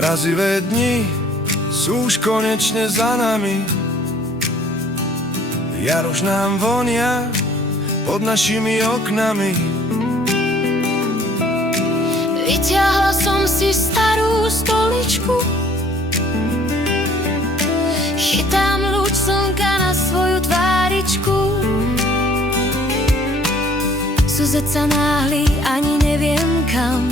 Mrazivé dni sú už konečne za nami. Jar už nám vonia pod našimi oknami. Vyťahla som si starú stoličku, chytám lúč slnka na svoju tváričku. Suzet sa náhli, ani neviem kam.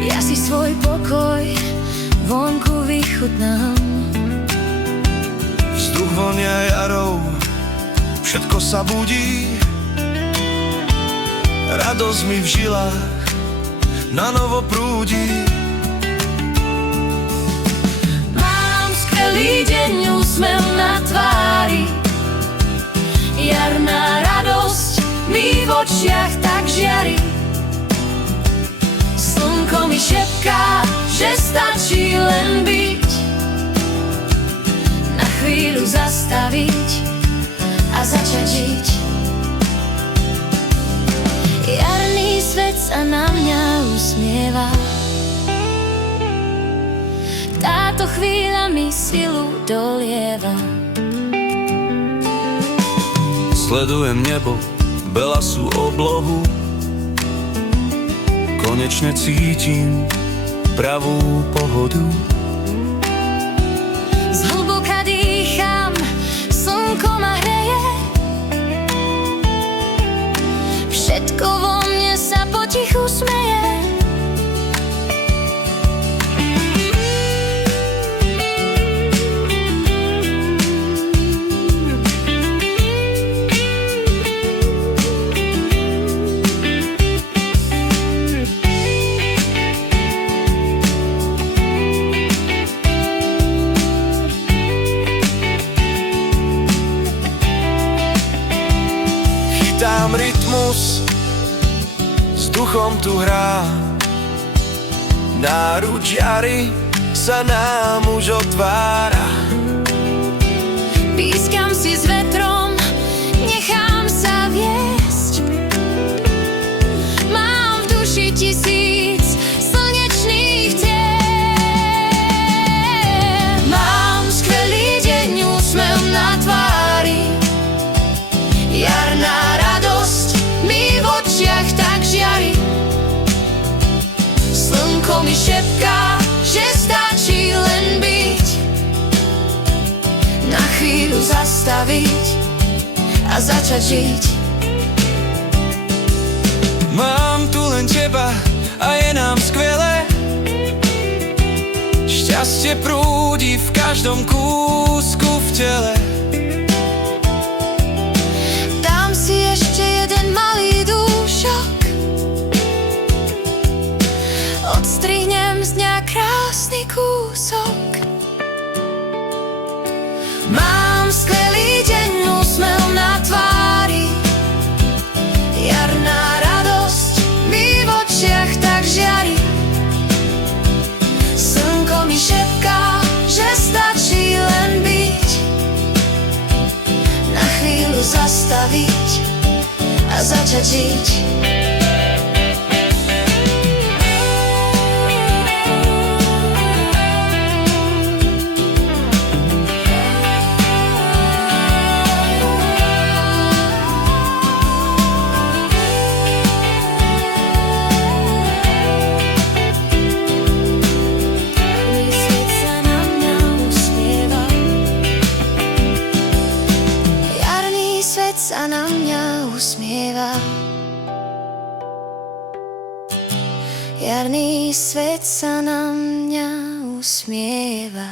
Ja si svoj pokoj vonku vychutnám. Vzduch vonia jarou, všetko sa budí. Radosť mi v žilách na novo prúdi. Mám skvelý deň, úsmev na tvári. Jarná radosť mi v očiach tak žiari. Slnko mi šepká, že stačí len byť, na chvíľu zastaviť a začať žiť. Jarný svet sa na mňa usmieva, táto chvíľa mi silu dolieva. Sledujem nebo, belasú oblohu, konečne cítim pravú pohodu. Zhlboka dýcham, slnko ma hreje, všetko vo mne sa potichu smeje. Chytám rytmus, s duchom tu hrá. Náruč jary sa nám už otvára. Pískam si s vetrom, nechám sa viesť. Mám v duši 1000 slnečných tém. Mám skvelý deň, úsmev na tvári. Jarná radosť mi v očiach tak žiari. Slnko mi šepká, že stačí len byť, na chvíľu zastaviť a začať žiť. Mám tu len teba a je nám skvelé. Šťastie prúdi v každom kúsku v tele. Dám si ešte jeden malý dúšok, odstrihnem z dňa krásny kúsok. Mám skvelý deň, úsmev na tvári. Jarná radosť mi v očiach tak žiari. Slnko mi šepká, že stačí len byť, na chvíľu zastaviť a začať žiť. Jarný svet sa na mňa usmieva. Jarný svet sa na mňa usmieva.